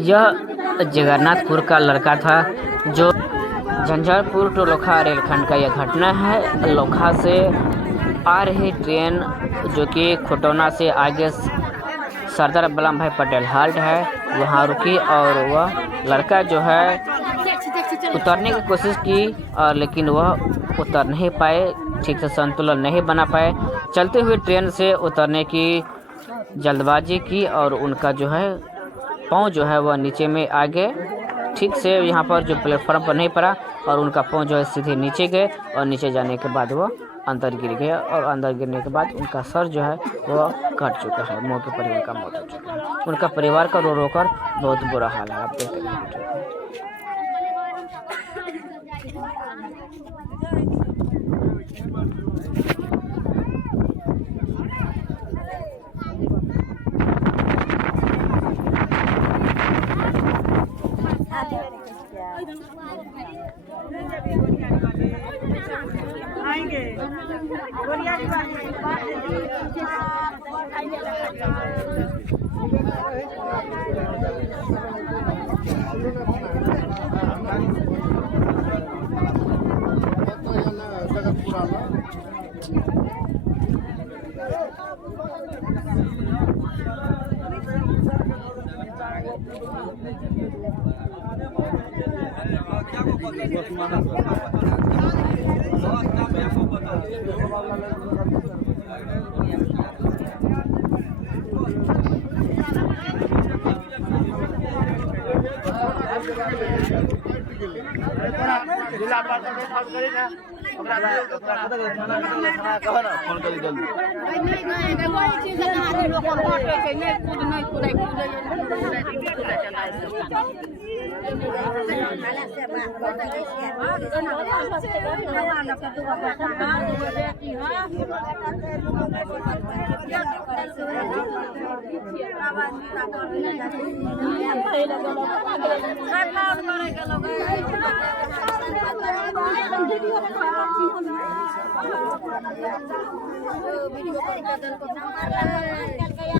यह जगन्नाथपुर का लड़का था जो झंझारपुर टू लोखा रेलखंड का यह घटना है। लोखा से आ रही ट्रेन जो कि खुटौना से आगे सरदार वल्लभ भाई पटेल हाल्ट है वहाँ रुकी और वह लड़का जो है उतरने की कोशिश की और लेकिन वह उतर नहीं पाए, ठीक से संतुलन नहीं बना पाए। चलते हुए ट्रेन से उतरने की जल्दबाजी की और उनका जो है पाँव जो है वह नीचे में आ गए, ठीक से यहाँ पर जो प्लेटफॉर्म पर नहीं पड़ा और उनका पाँव जो है सीधे नीचे गए और नीचे जाने के बाद वह अंदर गिर गया और अंदर गिरने के बाद उनका सर जो है वह कट चुका है। मौके पर ही उनका मौत हो चुका है। उनका परिवार का रो रो कर बहुत बुरा हाल है। आप देखते हैं